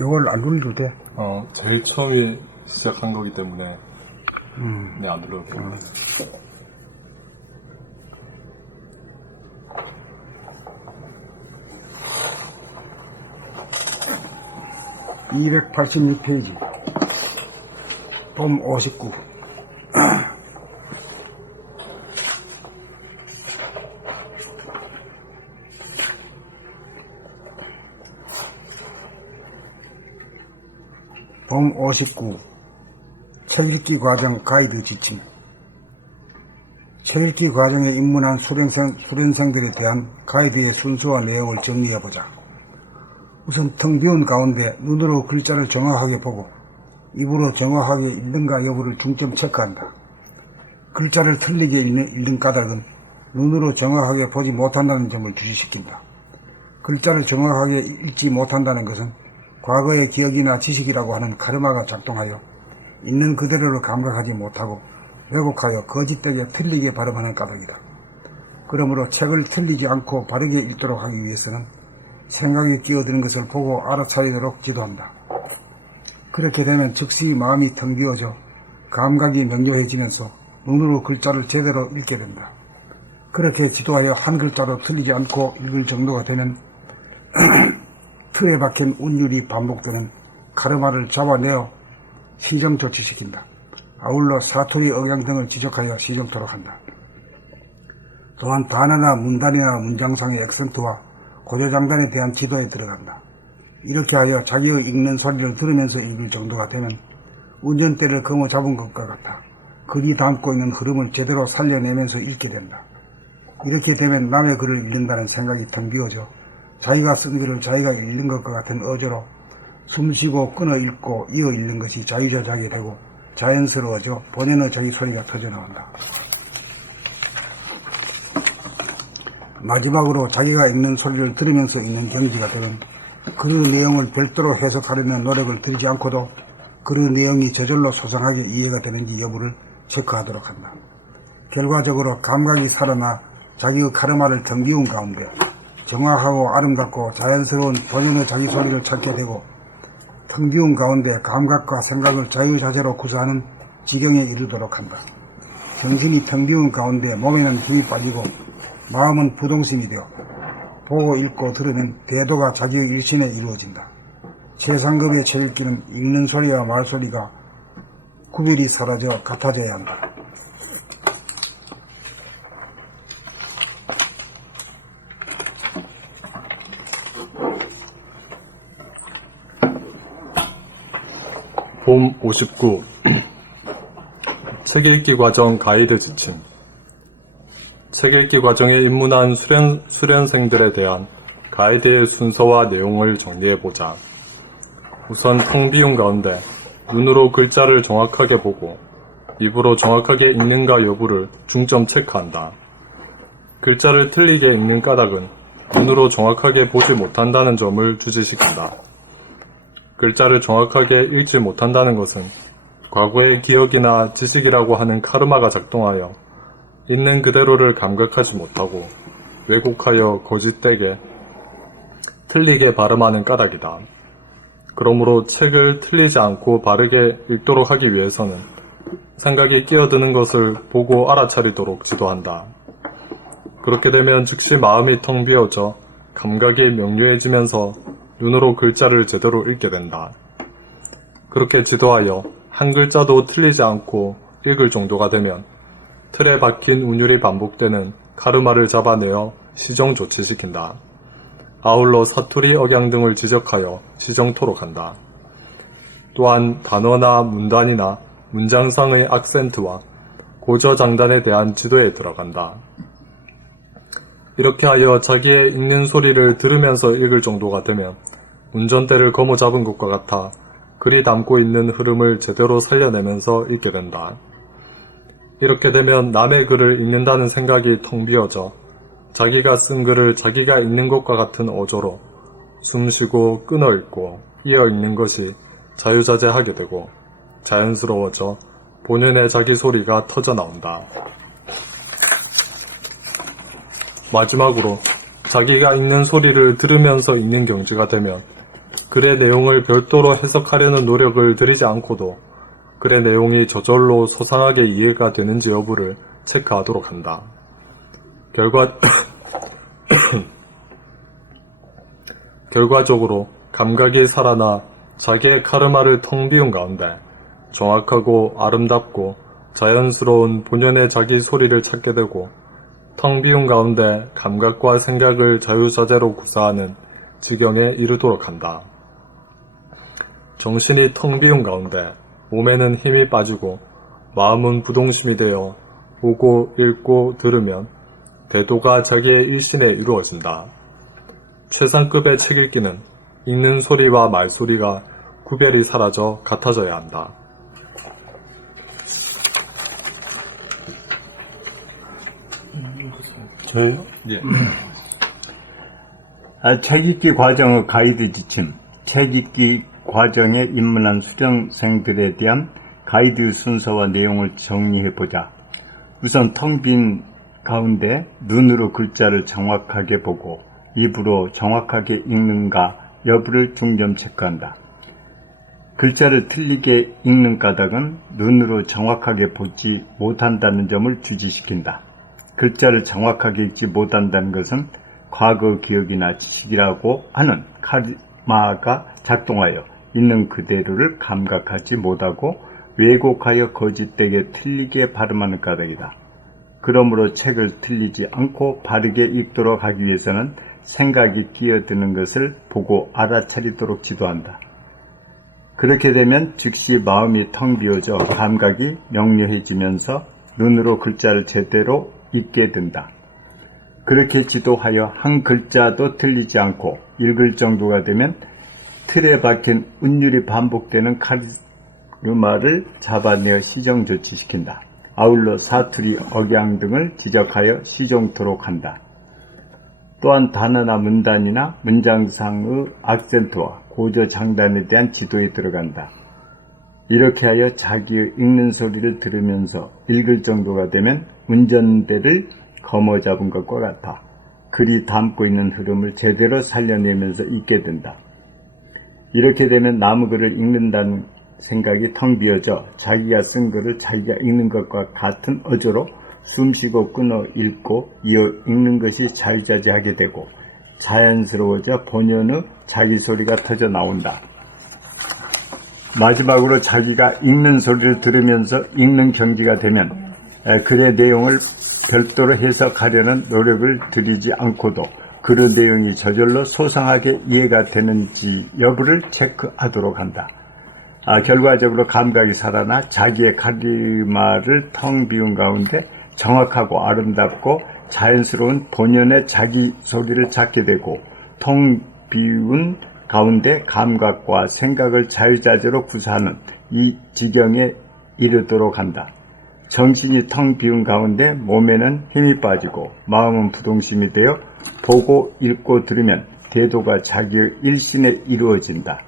이걸 안 눌러도 돼? 제일 처음에 시작한 거기 때문에 네, 안 눌러도 됩니다. 286페이지 봄 59 봄 59 책 읽기 과정 가이드 지침. 책 읽기 과정에 입문한 수련생들에 대한 가이드의 순서와 내용을 정리해보자. 우선 텅 비운 가운데 눈으로 글자를 정확하게 보고 입으로 정확하게 읽는가 여부를 중점 체크한다. 글자를 틀리게 읽는 까닭은 눈으로 정확하게 보지 못한다는 점을 주시시킨다. 글자를 정확하게 읽지 못한다는 것은 과거의 기억이나 지식이라고 하는 카르마가 작동하여 있는 그대로를 감각하지 못하고 왜곡하여 거짓되게 틀리게 발음하는 까닭이다. 그러므로 책을 틀리지 않고 바르게 읽도록 하기 위해서는 생각이 끼어드는 것을 보고 알아차리도록 지도한다. 그렇게 되면 즉시 마음이 텅 비어져 감각이 명료해지면서 눈으로 글자를 제대로 읽게 된다. 그렇게 지도하여 한 글자로 틀리지 않고 읽을 정도가 되면 틀에 박힌 운율이 반복되는 카르마를 잡아내어 시정 조치시킨다. 아울러 사토리 억양 등을 지적하여 시정토록 한다. 또한 단어나 문단이나 문장상의 액센트와 고조장단에 대한 지도에 들어간다. 이렇게 하여 자기의 읽는 소리를 들으면서 읽을 정도가 되면 운전대를 거머 잡은 것과 같아 글이 담고 있는 흐름을 제대로 살려내면서 읽게 된다. 이렇게 되면 남의 글을 읽는다는 생각이 텅 비어져 자기가 쓴 글을 자기가 읽는 것과 같은 어조로 숨쉬고 끊어 읽고 이어 읽는 것이 자유자재하게 되고 자연스러워져 본연의 자기 소리가 터져나온다. 마지막으로 자기가 읽는 소리를 들으면서 읽는 경지가 되면 글의 내용을 별도로 해석하려는 노력을 들이지 않고도 글의 내용이 저절로 소상하게 이해가 되는지 여부를 체크하도록 한다. 결과적으로 감각이 살아나 자기의 카르마를 텅 비운 가운데 정확하고 아름답고 자연스러운 본연의 자기 소리를 찾게 되고 텅 비운 가운데 감각과 생각을 자유자재로 구사하는 지경에 이르도록 한다. 정신이 텅 비운 가운데 몸에는 힘이 빠지고 마음은 부동심이 되어 보고 읽고 들으면 대도가 자기의 일신에 이루어진다. 최상급의 책 읽기는 읽는 소리와 말소리가 구별이 사라져 같아져야 한다. 봄 59 책 읽기 과정 가이드 지침. 책 읽기 과정에 입문한 수련생들에 대한 가이드의 순서와 내용을 정리해보자. 우선 텅 비운 가운데 눈으로 글자를 정확하게 보고 입으로 정확하게 읽는가 여부를 중점 체크한다. 글자를 틀리게 읽는 까닭은 눈으로 정확하게 보지 못한다는 점을 주지시킨다. 글자를 정확하게 읽지 못한다는 것은 과거의 기억이나 지식이라고 하는 카르마가 작동하여 있는 그대로를 감각하지 못하고 왜곡하여 거짓되게 틀리게 발음하는 까닭이다. 그러므로 책을 틀리지 않고 바르게 읽도록 하기 위해서는 생각이 끼어드는 것을 보고 알아차리도록 지도한다. 그렇게 되면 즉시 마음이 텅 비어져 감각이 명료해지면서 눈으로 글자를 제대로 읽게 된다. 그렇게 지도하여 한 글자도 틀리지 않고 읽을 정도가 되면 틀에 박힌 운율이 반복되는 카르마를 잡아내어 시정 조치시킨다. 아울러 사투리 억양 등을 지적하여 시정토록 한다. 또한 단어나 문단이나 문장상의 악센트와 고저장단에 대한 지도에 들어간다. 이렇게 하여 자기의 읽는 소리를 들으면서 읽을 정도가 되면 운전대를 거머 잡은 것과 같아 글이 담고 있는 흐름을 제대로 살려내면서 읽게 된다. 이렇게 되면 남의 글을 읽는다는 생각이 텅 비어져 자기가 쓴 글을 자기가 읽는 것과 같은 어조로 숨쉬고 끊어 읽고 이어 읽는 것이 자유자재하게 되고 자연스러워져 본연의 자기 소리가 터져 나온다. 마지막으로 자기가 읽는 소리를 들으면서 읽는 경지가 되면 글의 내용을 별도로 해석하려는 노력을 들이지 않고도 글의 내용이 저절로 소상하게 이해가 되는지 여부를 체크하도록 한다. 결과적으로 감각이 살아나 자기의 카르마를 텅 비운 가운데 정확하고 아름답고 자연스러운 본연의 자기 소리를 찾게 되고 텅 비운 가운데 감각과 생각을 자유자재로 구사하는 지경에 이르도록 한다. 정신이 텅 비운 가운데 몸에는 힘이 빠지고 마음은 부동심이 되어 보고 읽고 들으면 대도가 자기의 일신에 이루어진다. 최상급의 책 읽기는 읽는 소리와 말소리가 구별이 사라져 같아져야 한다. 저요? 예. 책 읽기 과정의 가이드 지침, 책 읽기 과정에 입문한 수련생들에 대한 가이드 순서와 내용을 정리해보자. 우선 텅 빈 가운데 눈으로 글자를 정확하게 보고 입으로 정확하게 읽는가 여부를 중점 체크한다. 글자를 틀리게 읽는 까닭은 눈으로 정확하게 보지 못한다는 점을 주지시킨다. 글자를 정확하게 읽지 못한다는 것은 과거 기억이나 지식이라고 하는 카르마가 작동하여 있는 그대로를 감각하지 못하고 왜곡하여 거짓되게 틀리게 발음하는 까닭이다. 그러므로 책을 틀리지 않고 바르게 읽도록 하기 위해서는 생각이 끼어드는 것을 보고 알아차리도록 지도한다. 그렇게 되면 즉시 마음이 텅 비어져 감각이 명료해지면서 눈으로 글자를 제대로 읽게 된다. 그렇게 지도하여 한 글자도 틀리지 않고 읽을 정도가 되면 틀에 박힌 운율이 반복되는 카르마를 잡아내어 시정 조치시킨다. 아울러 사투리, 억양 등을 지적하여 시정토록 한다. 또한 단어나 문단이나 문장상의 악센트와 고저 장단에 대한 지도에 들어간다. 이렇게 하여 자기의 읽는 소리를 들으면서 읽을 정도가 되면 운전대를 거머잡은 것과 같아 글이 담고 있는 흐름을 제대로 살려내면서 읽게 된다. 이렇게 되면 남의 글을 읽는다는 생각이 텅 비어져 자기가 쓴 글을 자기가 읽는 것과 같은 어조로 숨쉬고 끊어 읽고 이어 읽는 것이 자유자재하게 되고 자연스러워져 본연의 자기 소리가 터져 나온다. 마지막으로 자기가 읽는 소리를 들으면서 읽는 경지가 되면 글의 내용을 별도로 해석하려는 노력을 들이지 않고도 글의 내용이 저절로 소상하게 이해가 되는지 여부를 체크하도록 한다. 결과적으로 감각이 살아나 자기의 카리마를 텅 비운 가운데 정확하고 아름답고 자연스러운 본연의 자기 소리를 찾게 되고 텅 비운 가운데 감각과 생각을 자유자재로 구사하는 이 지경에 이르도록 한다. 정신이 텅 비운 가운데 몸에는 힘이 빠지고 마음은 부동심이 되어 보고 읽고 들으면 대도가 자기의 일신에 이루어진다.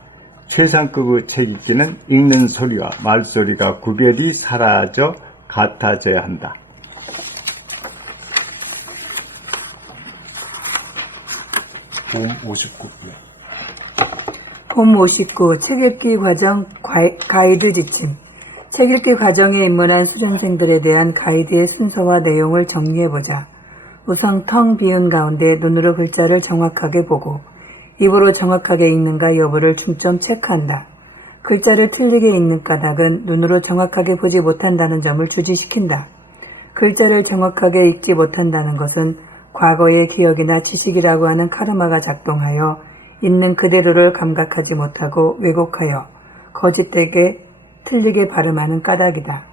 최상급의 책 읽기는 읽는 소리와 말소리가 구별이 사라져 같아져야 한다. 봄 59. 봄 59 책 읽기 과정 가이드 지침. 책 읽기 과정에 입문한 수련생들에 대한 가이드의 순서와 내용을 정리해보자. 우선 텅 비운 가운데 눈으로 글자를 정확하게 보고 입으로 정확하게 읽는가 여부를 중점 체크한다. 글자를 틀리게 읽는 까닭은 눈으로 정확하게 보지 못한다는 점을 주지시킨다. 글자를 정확하게 읽지 못한다는 것은 과거의 기억이나 지식이라고 하는 카르마가 작동하여 있는 그대로를 감각하지 못하고 왜곡하여 거짓되게 틀리게 발음하는 까닭이다.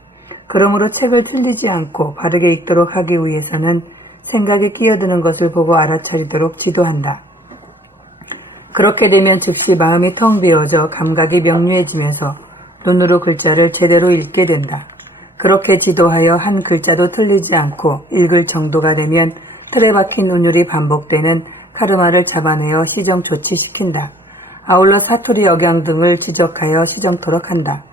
그러므로 책을 틀리지 않고 바르게 읽도록 하기 위해서는 생각에 끼어드는 것을 보고 알아차리도록 지도한다. 그렇게 되면 즉시 마음이 텅 비어져 감각이 명료해지면서 눈으로 글자를 제대로 읽게 된다. 그렇게 지도하여 한 글자도 틀리지 않고 읽을 정도가 되면 틀에 박힌 운율이 반복되는 카르마를 잡아내어 시정 조치시킨다. 아울러 사투리 억양 등을 지적하여 시정토록 한다.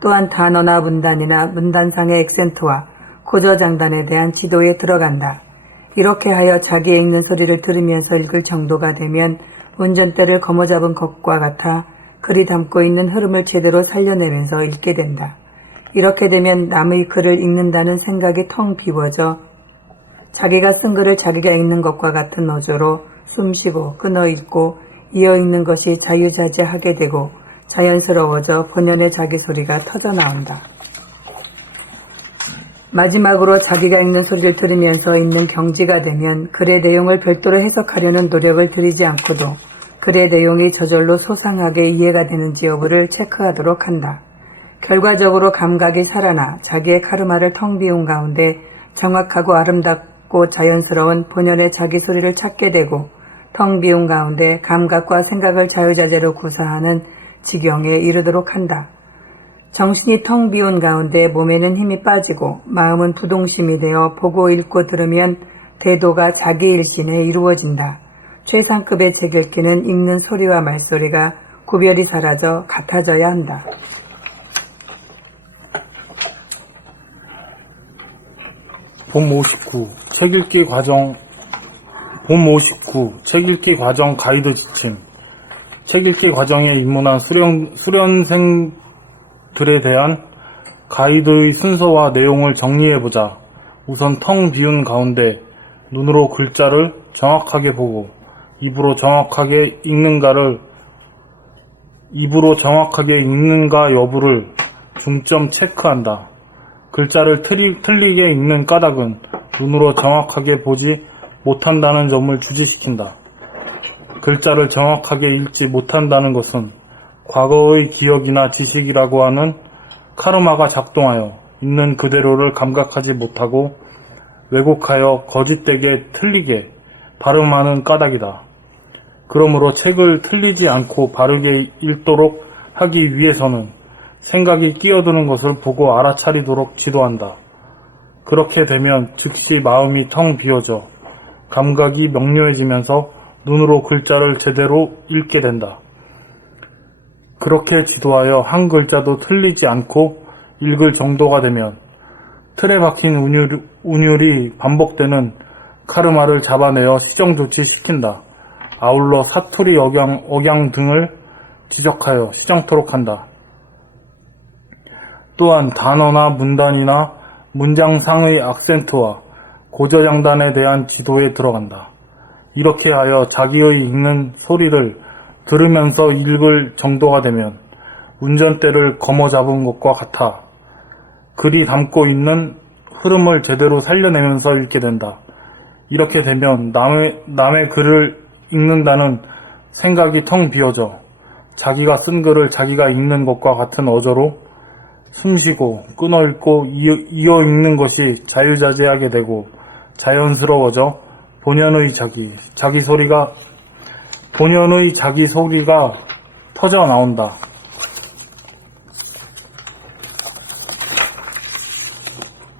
또한 단어나 문단이나 문단상의 액센트와 고저 장단에 대한 지도에 들어간다. 이렇게 하여 자기의 읽는 소리를 들으면서 읽을 정도가 되면 운전대를 거머잡은 것과 같아 글이 담고 있는 흐름을 제대로 살려내면서 읽게 된다. 이렇게 되면 남의 글을 읽는다는 생각이 텅 비워져 자기가 쓴 글을 자기가 읽는 것과 같은 어조로 숨쉬고 끊어 읽고 이어 읽는 것이 자유자재하게 되고 자연스러워져 본연의 자기 소리가 터져 나온다. 마지막으로 자기가 읽는 소리를 들으면서 읽는 경지가 되면 글의 내용을 별도로 해석하려는 노력을 들이지 않고도 글의 내용이 저절로 소상하게 이해가 되는지 여부를 체크하도록 한다. 결과적으로 감각이 살아나 자기의 카르마를 텅 비운 가운데 정확하고 아름답고 자연스러운 본연의 자기 소리를 찾게 되고 텅 비운 가운데 감각과 생각을 자유자재로 구사하는 지경에 이르도록 한다. 정신이 텅 비운 가운데 몸에는 힘이 빠지고 마음은 부동심이 되어 보고 읽고 들으면 대도가 자기 일신에 이루어진다. 최상급의 책 읽기는 읽는 소리와 말소리가 구별이 사라져 같아져야 한다. 본 59. 책 읽기 과정 본 59. 책 읽기 과정 가이드 지침. 책 읽기 과정에 입문한 수련생들에 대한 가이드의 순서와 내용을 정리해보자. 우선 텅 비운 가운데 눈으로 글자를 정확하게 보고 입으로 정확하게 읽는가 여부를 중점 체크한다. 글자를 틀리게 읽는 까닭은 눈으로 정확하게 보지 못한다는 점을 주지시킨다. 글자를 정확하게 읽지 못한다는 것은 과거의 기억이나 지식이라고 하는 카르마가 작동하여 있는 그대로를 감각하지 못하고 왜곡하여 거짓되게 틀리게 발음하는 까닭이다. 그러므로 책을 틀리지 않고 바르게 읽도록 하기 위해서는 생각이 끼어드는 것을 보고 알아차리도록 지도한다. 그렇게 되면 즉시 마음이 텅 비어져 감각이 명료해지면서 눈으로 글자를 제대로 읽게 된다. 그렇게 지도하여 한 글자도 틀리지 않고 읽을 정도가 되면 틀에 박힌 운율이 반복되는 카르마를 잡아내어 시정조치시킨다. 아울러 사투리 억양 등을 지적하여 시정토록 한다. 또한 단어나 문단이나 문장상의 악센트와 고저장단에 대한 지도에 들어간다. 이렇게 하여 자기의 읽는 소리를 들으면서 읽을 정도가 되면 운전대를 거머잡은 것과 같아 글이 담고 있는 흐름을 제대로 살려내면서 읽게 된다. 이렇게 되면 남의 글을 읽는다는 생각이 텅 비어져 자기가 쓴 글을 자기가 읽는 것과 같은 어조로 숨쉬고 끊어 읽고 이어 읽는 것이 자유자재하게 되고 자연스러워져 본연의 자기 소리가 터져 나온다.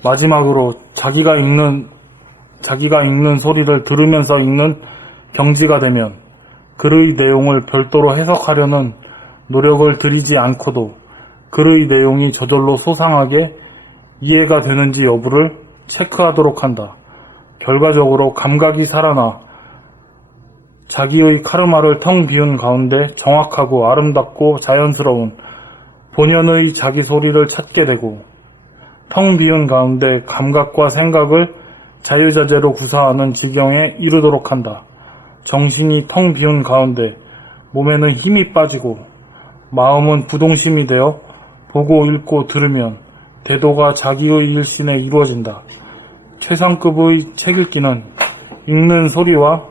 마지막으로 자기가 읽는 소리를 들으면서 읽는 경지가 되면 글의 내용을 별도로 해석하려는 노력을 들이지 않고도 글의 내용이 저절로 소상하게 이해가 되는지 여부를 체크하도록 한다. 결과적으로 감각이 살아나 자기의 카르마를 텅 비운 가운데 정확하고 아름답고 자연스러운 본연의 자기 소리를 찾게 되고 텅 비운 가운데 감각과 생각을 자유자재로 구사하는 지경에 이르도록 한다. 정신이 텅 비운 가운데 몸에는 힘이 빠지고 마음은 부동심이 되어 보고 읽고 들으면 대도가 자기의 일신에 이루어진다. 최상급의 책 읽기는 읽는 소리와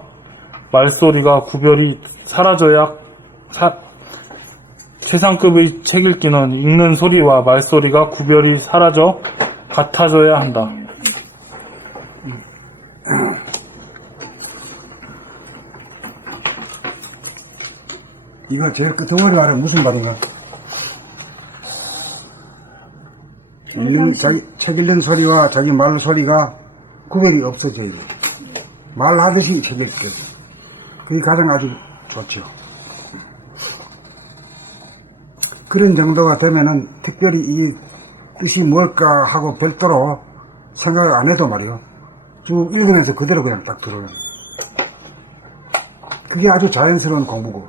말소리가 구별이 사라져야 최상급의 책 읽기는 읽는 소리와 말소리가 구별이 사라져 같아져야 한다. 이거 제일 끝머리 말은 무슨 말인가? 책 읽는 소리와 자기 말 소리가 구별이 없어져야 돼. 말하듯이 책 읽기. 그게 가장 아주 좋죠. 그런 정도가 되면은 특별히 이 뜻이 뭘까 하고 별도로 생각을 안 해도 말이요. 쭉 읽으면서 그대로 그냥 딱 들어오는 거예요. 그게 아주 자연스러운 공부고.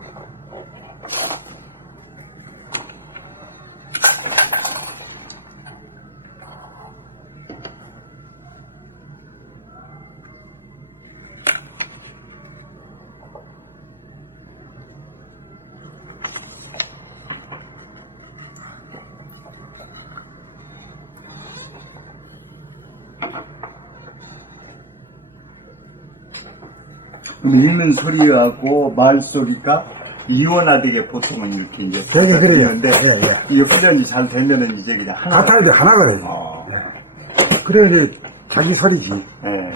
그럼 읽는 소리하고 말 소리가 이원화되게 보통은 이렇게 이제 되게 그래요. 되는데 예, 예. 이 훈련이 잘 되면은 이제 그냥 하나. 같아야 돼, 하나가 되지. 어. 네. 그래, 이제 자기 소리지. 예.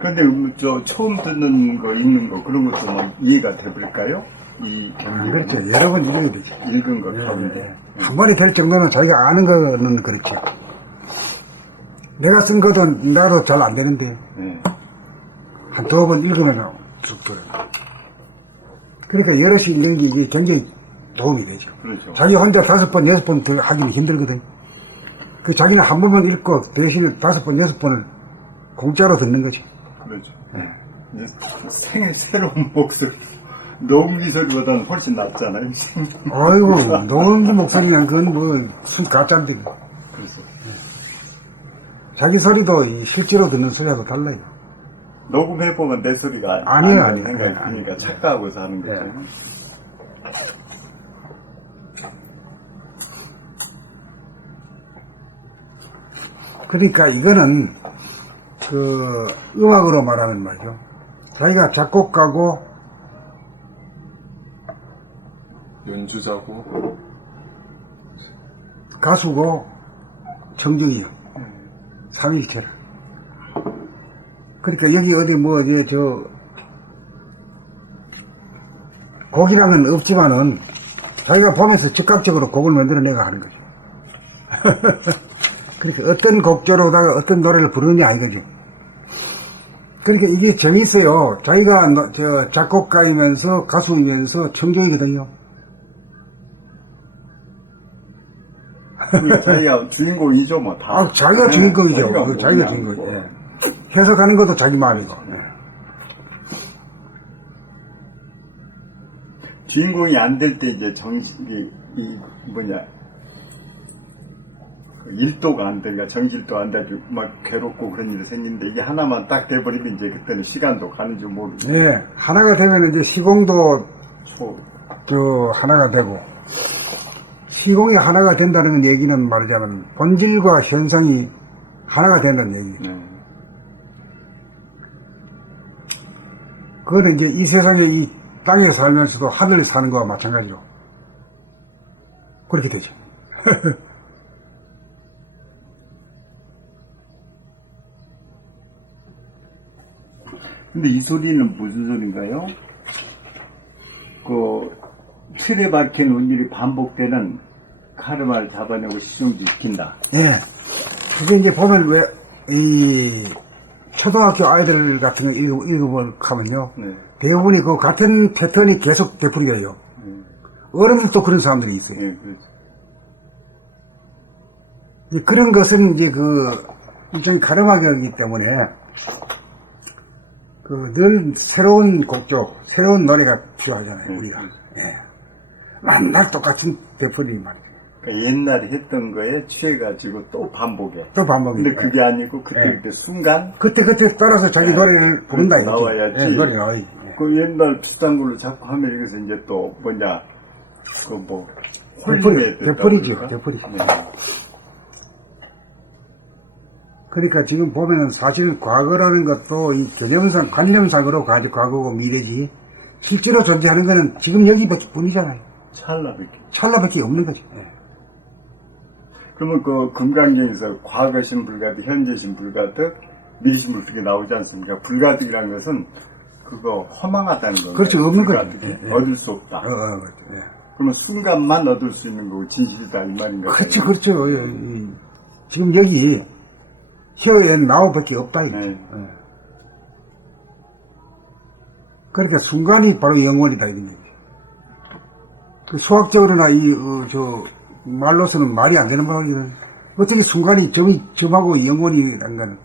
근데 저 처음 듣는 거 읽는 거 그런 것도 막 이해가 돼버릴까요? 이 그렇죠. 여러 번 읽어야 되지. 읽은 거 가운데. 예. 한 번에 될 정도는 자기가 아는 거는 그렇지. 내가 쓴 것은 나도 잘 안 되는데, 예. 한 두 번 읽으면 쑥 들어요. 그러니까 여럿이 읽는 게 이게 굉장히 도움이 되죠. 그렇죠. 자기 혼자 5번, 6번 더 하기는 힘들거든. 그 자기는 한 번만 읽고 대신에 5번, 6번을 공짜로 듣는 거죠. 그렇죠. 이제 새로운 목소리. 녹음기 소리보다는 훨씬 낫잖아요. 아이고, 녹음기 목소리는 그건 뭐, 순 가짜인데. 그래서 자기 소리도 이 실제로 듣는 소리하고 달라요. 녹음해보면 내 소리가 아니에요, 아니라는 아니에요. 생각이 아니에요. 드니까 착각하고서 하는 거죠. 네. 그러니까 이거는 그 음악으로 말하면 말이죠. 자기가 작곡가고 연주자고 가수고 청중이요. 삼일체라. 그러니까 여기 어디 뭐 이제 저 곡이랑은 없지만은 자기가 보면서 즉각적으로 곡을 만들어내가 하는 거죠. 그러니까 어떤 곡조로다가 어떤 노래를 부르느냐 이거죠. 그러니까 이게 재밌어요. 자기가 저 작곡가이면서 가수이면서 청중이거든요. 그게 자기가 주인공이죠, 뭐 다. 아, 자기가 주인공이죠. 자기가 자기가 뭐냐, 주인공이죠. 뭐. 예. 해석하는 것도 자기 마음이고. 주인공이 안 될 때 이제 정식이 이 뭐냐 그 일도가 안 되니까 정실도 안 돼가지고 막 괴롭고 그런 일이 생기는데 이게 하나만 딱 돼버리면 이제 그때는 시간도 가는 줄 모르고 예. 하나가 되면 이제 시공도 초 저 하나가 되고, 시공이 하나가 된다는 얘기는 말하자면 본질과 현상이 하나가 된다는 얘기죠. 네. 그거는 이제 이 세상에 이 땅에 살면서도 하늘을 사는 거와 마찬가지로 그렇게 되죠. 근데 이 소리는 무슨 소리인가요? 그 틀에 박힌 운율이 반복되는 카르마를 잡아내고 시중도 익힌다. 예. 그게 이제 보면 왜, 이, 초등학교 아이들 같은 거 읽어보면요. 네. 대부분이 그 같은 패턴이 계속 되풀이가 해요. 어른들도 그런 사람들이 있어요. 네, 그렇죠. 이제 그런 것은 이제 그, 일종의 가르마격이기 때문에, 그, 늘 새로운 곡조, 새로운 노래가 필요하잖아요, 우리가. 예. 맨날 똑같은 되풀이 말이에요. 그러니까 옛날에 했던 거에 취해가지고 또 반복해. 또 반복입니다. 근데 그게 아니고 그때 네. 그때 순간 그때 따라서 자기 네. 노래를 부른다 이거지. 나와야지. 예, 노래 나와야지. 예. 그 옛날 비슷한 걸로 자꾸 하면 여기서 이제 또 뭐냐 그 뭐 되풀이죠. 되풀이. 네. 그러니까 지금 보면은 사실 과거라는 것도 이 개념상, 관념상으로 과거고 미래지, 실제로 존재하는 거는 지금 여기밖에 뿐이잖아요. 찰나밖에. 찰나밖에 없는 거죠. 예. 그러면 그 금강경에서 과거신 불가득, 현재신 불가득, 미래신 불가득이 나오지 않습니까? 불가득이라는 것은 그거 허망하다는 거예요. 그렇죠. 없는 거죠. 불가득이 예, 예. 얻을 수 없다. 그렇죠. 예. 그러면 순간만 얻을 수 있는 거고 진실이다 이 말인 거예요. 그렇죠, 그렇죠. 예, 예. 지금 여기 혀에 나오밖에 없다 이거죠. 네. 예. 그러니까 순간이 바로 영원이다 이런 얘기. 그 수학적으로나 말로서는 말이 안 되는 말이거든. 어떻게 순간이 점하고 영원이라는 거는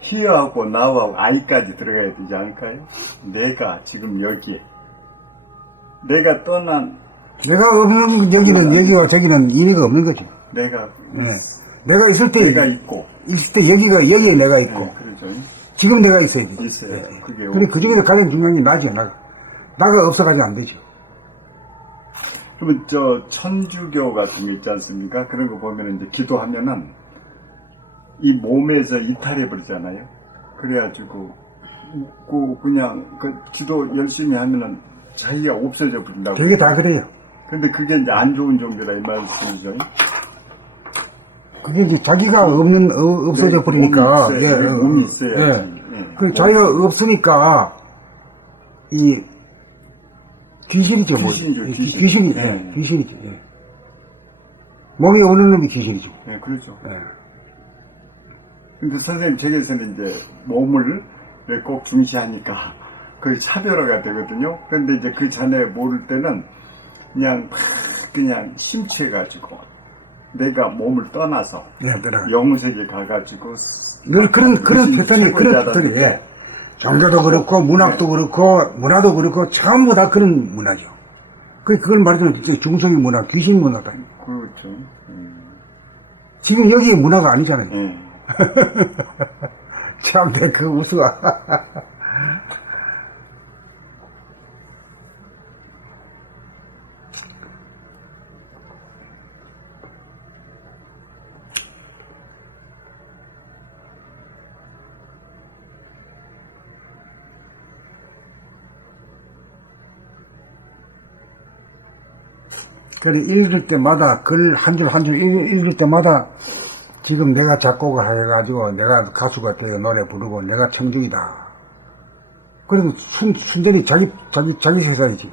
히어하고 나하고 아이까지 들어가야 되지 않을까요? 내가 지금 여기에 내가 떠난 내가 없는 여기는 여기와 저기는 의미가 없는 거죠. 내가 네. 내가 있을 때 내가 있고 여기에 내가 있고 네, 그러죠. 지금 내가 있어야 되죠. 있어요. 그게 근데 그 중에서 가장 중요한 게 나죠. 나가 없어가지고 안 되죠. 그러면 저 천주교 같은 거 있지 않습니까? 그런 거 보면은 이제 기도하면은 이 몸에서 이탈해 버리잖아요. 그래가지고 그냥 그 기도 열심히 하면은 자기가 없어져 버린다고. 되게 다 그래요. 근데 그게 이제 안 좋은 종교라 이 말씀이죠. 그게 이제 자기가 없어져 버리니까. 몸이 있어야지. 예. 그 자기가 없으니까 이 귀신이죠. 귀신이죠, 귀신. 귀신이, 예. 귀신이죠. 예. 몸이 오는 놈이 귀신이죠. 네, 그렇죠. 예. 근데 선생님 댁에서는 이제 몸을 꼭 중시하니까 거의 차별화가 되거든요. 그런데 이제 그 전에 모를 때는 그냥 심취해가지고 내가 몸을 떠나서 영세계 가가지고 늘 그런 패턴이, 예. 종교도 그렇고, 문학도 그렇고, 문화도 그렇고, 전부 다 그런 문화죠. 그걸 말하자면 진짜 중성의 문화, 귀신 문화다. 그렇죠. 지금 여기에 문화가 아니잖아요. 예. 참, 그 우스워. 그래, 읽을 때마다, 글 한 줄 한 줄 읽을 때마다, 지금 내가 작곡을 해가지고, 내가 가수가 되어 노래 부르고, 내가 청중이다. 그러면 순전히 자기 세상이지.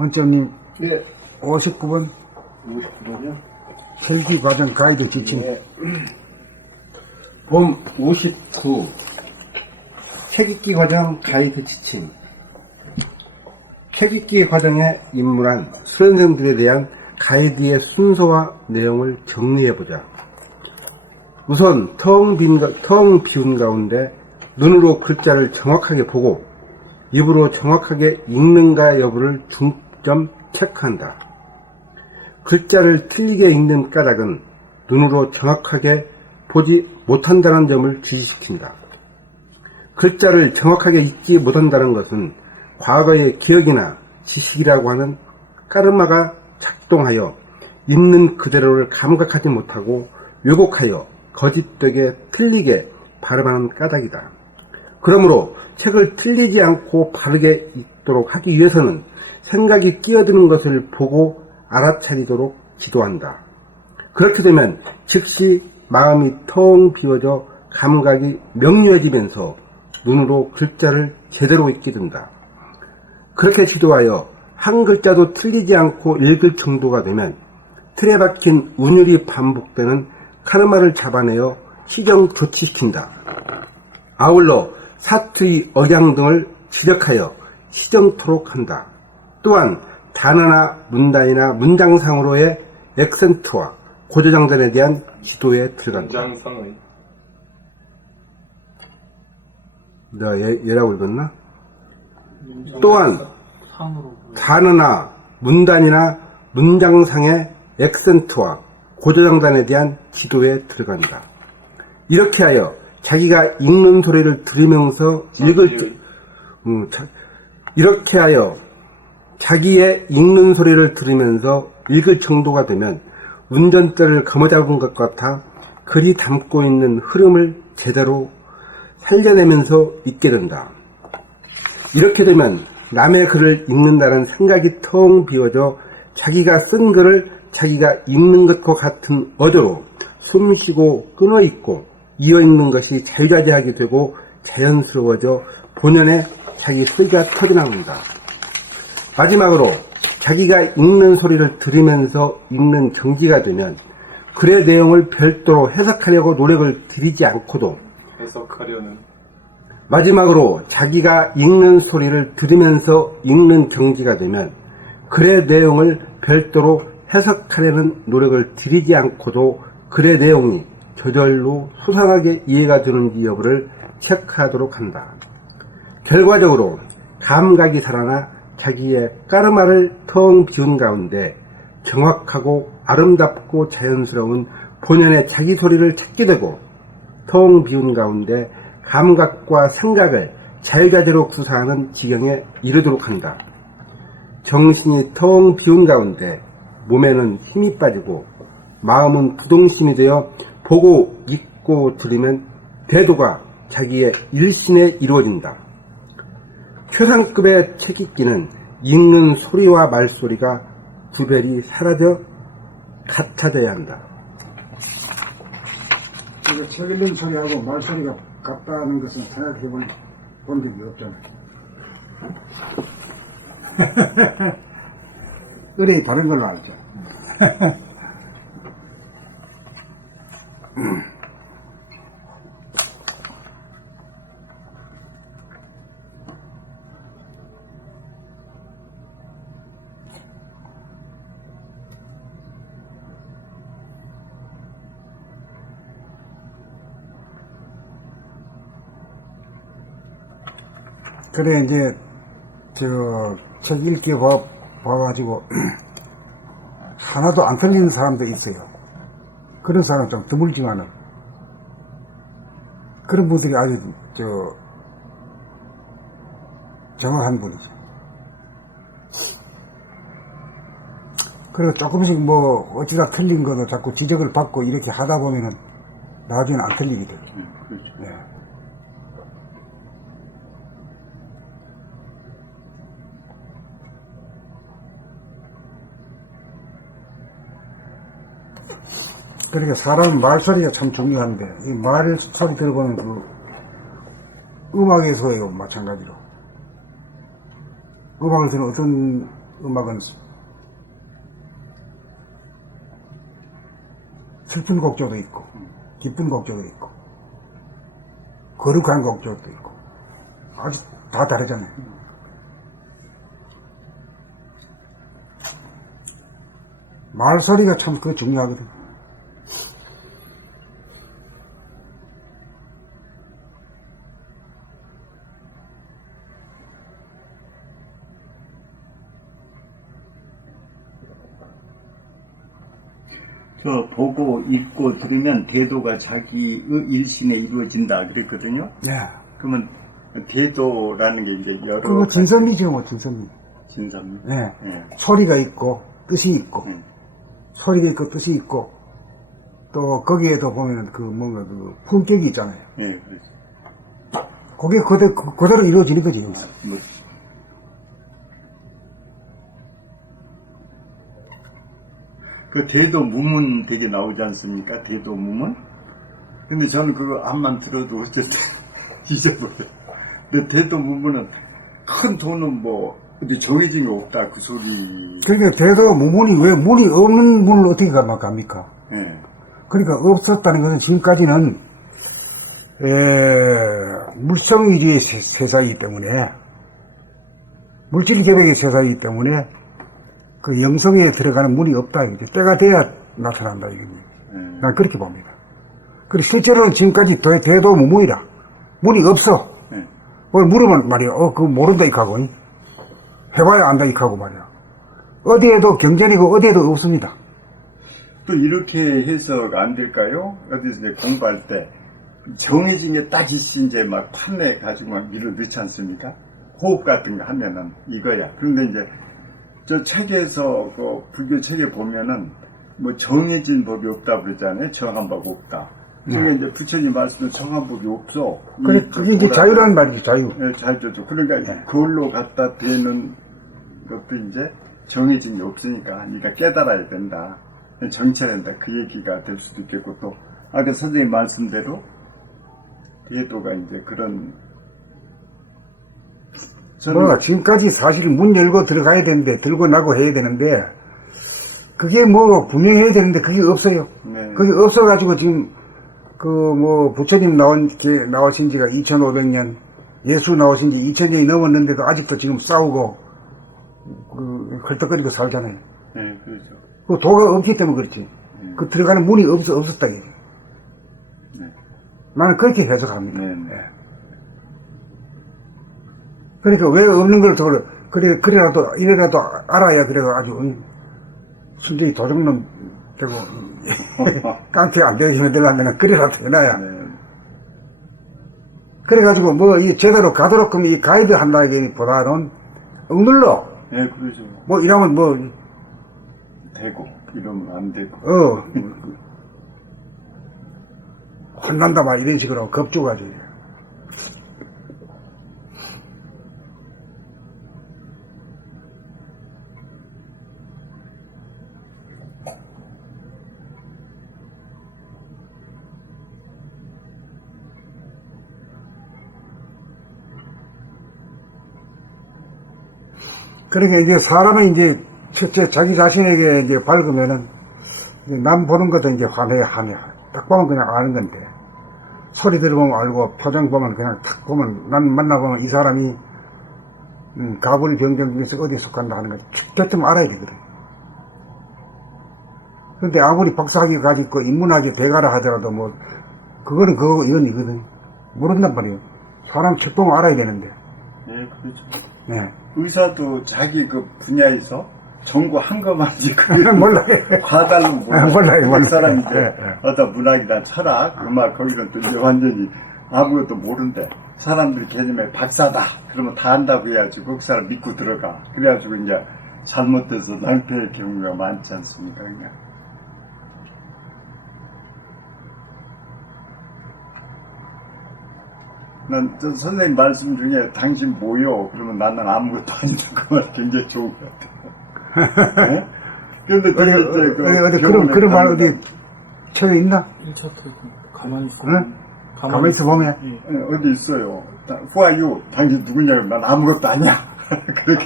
원장님, 예. 59번 59번이요? 세기 과정 가이드 지침. 예. 봄 59. 책읽기 과정 가이드 지침. 책읽기 과정에 입문한 수련생들에 대한 가이드의 순서와 내용을 정리해보자. 우선 텅 비운 가운데 눈으로 글자를 정확하게 보고 입으로 정확하게 읽는가 여부를 중점 체크한다. 글자를 틀리게 읽는 까닭은 눈으로 정확하게 보지 못한다는 점을 주의시킨다. 글자를 정확하게 읽지 못한다는 것은 과거의 기억이나 지식이라고 하는 까르마가 작동하여 있는 그대로를 감각하지 못하고 왜곡하여 거짓되게 틀리게 발음하는 까닭이다. 그러므로 책을 틀리지 않고 바르게 읽도록 하기 위해서는 생각이 끼어드는 것을 보고 알아차리도록 지도한다. 그렇게 되면 즉시 마음이 텅 비워져 감각이 명료해지면서 눈으로 글자를 제대로 읽게 된다. 그렇게 지도하여 한 글자도 틀리지 않고 읽을 정도가 되면 틀에 박힌 운율이 반복되는 카르마를 잡아내어 시정 조치시킨다. 아울러 사투리, 억양 등을 지적하여 시정토록 한다. 또한 단어나 문단이나 문장상으로의 액센트와 고조장단에 대한 지도에 들어간다. 문장상의 내가 얘라고 읽었나? 또한 단어나 문단이나 문장상의 액센트와 고조장단에 대한 지도에 들어간다. 이렇게 하여 자기가 읽는 소리를 들으면서 이렇게 하여 자기의 읽는 소리를 들으면서 읽을 정도가 되면 운전대를 거머잡은 것 같아 글이 담고 있는 흐름을 제대로 살려내면서 읽게 된다. 이렇게 되면 남의 글을 읽는다는 생각이 텅 비워져 자기가 쓴 글을 자기가 읽는 것과 같은 어조로 숨쉬고 끊어있고 이어있는 것이 자유자재하게 되고 자연스러워져 본연의 자기 소리가 터져나옵니다. 마지막으로 자기가 읽는 소리를 들으면서 읽는 경지가 되면 글의 내용을 별도로 해석하려고 노력을 들이지 않고도 해석하려는 마지막으로 자기가 읽는 소리를 들으면서 읽는 경지가 되면 글의 내용을 별도로 해석하려는 노력을 들이지 않고도 글의 내용이 저절로 소상하게 이해가 되는지 여부를 체크하도록 한다. 결과적으로 감각이 살아나 자기의 까르마를 텅 비운 가운데 정확하고 아름답고 자연스러운 본연의 자기 소리를 찾게 되고 텅 비운 가운데 감각과 생각을 자유자재로 구사하는 지경에 이르도록 한다. 정신이 텅 비운 가운데 몸에는 힘이 빠지고 마음은 부동심이 되어 보고 읽고 들으면 대도가 자기의 일신에 이루어진다. 최상급의 책 읽기는 읽는 소리와 말소리가 구별이 사라져 같아져야 한다. 책 읽는 소리하고 말소리가 같다는 것은 생각해본 적이 없잖아요. 의뢰이 바른 걸로 알죠. 그래, 이제, 책 읽기 봐가지고, 하나도 안 틀리는 사람도 있어요. 그런 사람은 좀 드물지만은, 그런 분들이 아주, 정확한 분이죠. 그리고 조금씩 어찌다 틀린 것도 자꾸 지적을 받고 이렇게 하다 보면은, 나중에는 안 틀리게 돼요. 그렇죠. 네. 그러니까 사람 말소리가 참 중요한데, 이 말소리 들어보면 음악에서요, 마찬가지로. 음악을 들으면 어떤 음악은 슬픈 곡조도 있고, 기쁜 곡조도 있고, 거룩한 곡조도 있고, 아주 다 다르잖아요. 말소리가 참 그거 중요하거든. 보고 읽고 들으면 대도가 자기의 일신에 이루어진다 그랬거든요. 네. 그러면 대도라는 게 이제 여러 그거 진선미죠, 진선미. 진선미. 네. 네. 소리가 있고, 뜻이 있고, 네. 소리가 있고, 뜻이 있고, 또 거기에도 보면 품격이 있잖아요. 네, 그렇죠. 그게 그대로 이루어지는 거지, 여기서. 그 대도 무문 되게 나오지 않습니까? 대도 무문? 근데 저는 그거 암만 들어도 어쨌든 잊어버려요. 근데 대도 무문은 큰 돈은 근데 정해진 게 없다, 그 소리. 그러니까 대도 무문이 왜 문이 없는 문을 어떻게 갑니까? 네. 그러니까 없었다는 것은 지금까지는, 물성위주의 세상이기 때문에, 물질 계획의 세상이기 때문에, 그 영성에 들어가는 문이 없다. 이제 때가 돼야 나타난다. 난 그렇게 봅니다. 그리고 실제로는 지금까지 대도 무문이라. 문이 없어. 물으면 말이야. 그거 모른다 이카고. 해봐야 안다 이카고 말이야. 어디에도 경전이고 어디에도 없습니다. 또 이렇게 해석 안 될까요? 어디서 이제 공부할 때 정해진 게 딱 있이 이제 막 판례 가지고 막 밀어 넣지 않습니까? 호흡 같은 거 하면은 이거야. 그런데 이제 저 책에서 그 불교 책에 보면은 정해진 법이 없다 그랬잖아요. 정한 법이 없다. 그러니까 이제 부처님 말씀은 정한 법이 없어. 그게 이제 자유라는 말이지, 자유. 네, 자유죠. 그러니까 그걸로 갖다 대는 것도 이제 정해진 게 없으니까 네가 깨달아야 된다. 정치해야 된다. 그 얘기가 될 수도 있겠고 또 아까 선생님 말씀대로 대도가 이제 그런 저는 뭐 지금까지 사실 문 열고 들어가야 되는데 들고 나고 해야 되는데 그게 뭐 분명해야 되는데 그게 없어요. 네. 그게 없어가지고 지금 그 뭐 부처님 나오신 지가 2500년, 예수 나오신 지 2000년이 넘었는데도 아직도 지금 싸우고 그 헐떡거리고 살잖아요. 네, 그렇죠. 그 도가 없기 때문에 그렇지. 그 들어가는 문이 없었다 이게. 네. 나는 그렇게 해석합니다. 네, 네. 예. 그러니까 왜 없는 걸 더 그래라도 이래라도 알아야 그래가 아주 순전히 도둑놈 되고 깡패가 안 되기만 되려면 그래라도 해놔야. 네. 그래가지고 뭐 이 제대로 가도록 그럼 이 가이드 한다기보다는 억눌러. 네, 그렇죠. 뭐 이러면 뭐 되고 이러면 안 되고. 혼난다 막 이런 식으로 겁주가지고. 그러니까 이제 사람은 이제 첫째 자기 자신에게 이제 밝으면은 남 보는 것도 이제 환해야 하냐. 딱 보면 그냥 아는 건데. 소리 들어보면 알고 표정 보면 그냥 탁 보면 난 만나보면 이 사람이 가불 병정 중에서 어디에 속한다 하는 걸 대뜸 알아야 되거든. 그런데 아무리 박사학위 가지고 인문학에 대가라 하더라도 뭐 그거는 그거고 이건 이거든. 모른단 말이에요. 사람 책 보면 알아야 되는데. 네, 그렇죠. 네. 의사도 자기 그 분야에서 전공한 것만지 몰라요. 과달로 몰라요. 그 사람이 이제 네. 어떤 문학이나 철학, 음악 거기서 또 이제 완전히 아무것도 모른대. 사람들이 개념에 박사다. 그러면 다 안다고 해야지 그 사람 믿고 들어가. 그래가지고 이제 잘못돼서 낭패의 경우가 많지 않습니까? 그냥. 저 선생님 말씀 중에 당신 뭐요? 그러면 나는 아무것도 아니다. 그 말 굉장히 좋은 것 같아요. 네? 근데 되게 어디 그런 말 어디 책에 있나? 1차 토익 가만히 있어. 응? 가만히 있어 보면. 예. 어디 있어요. Who are you? 당신 누구냐고. 난 아무것도 아니야. 그렇게.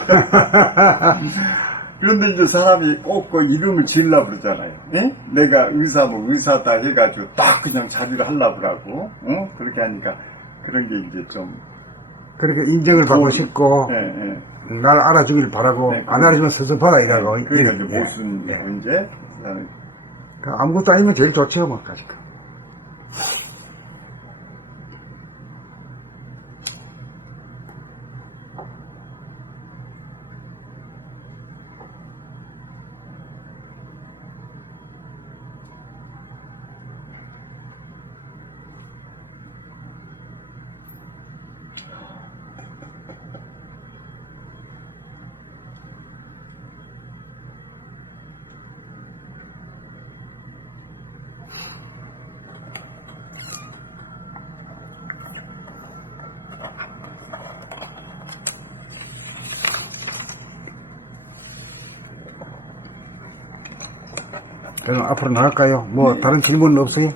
그런데 이제 사람이 꼭 그 이름을 지으려고 그러잖아요. 예? 내가 의사면 의사다 해가지고 딱 그냥 자기를 하려고 그러고, 그렇게 하니까 그런 게 이제 좀. 그렇게 인정을 받고 싶고, 날 알아주길 바라고, 네, 안 알아주면 섭섭하다 이라고. 그러니까 이제 모순 문제. 아무것도 아니면 제일 좋죠, 뭐, 가지고. 그럼 앞으로 나갈까요? 뭐, 다른 질문은 없어요?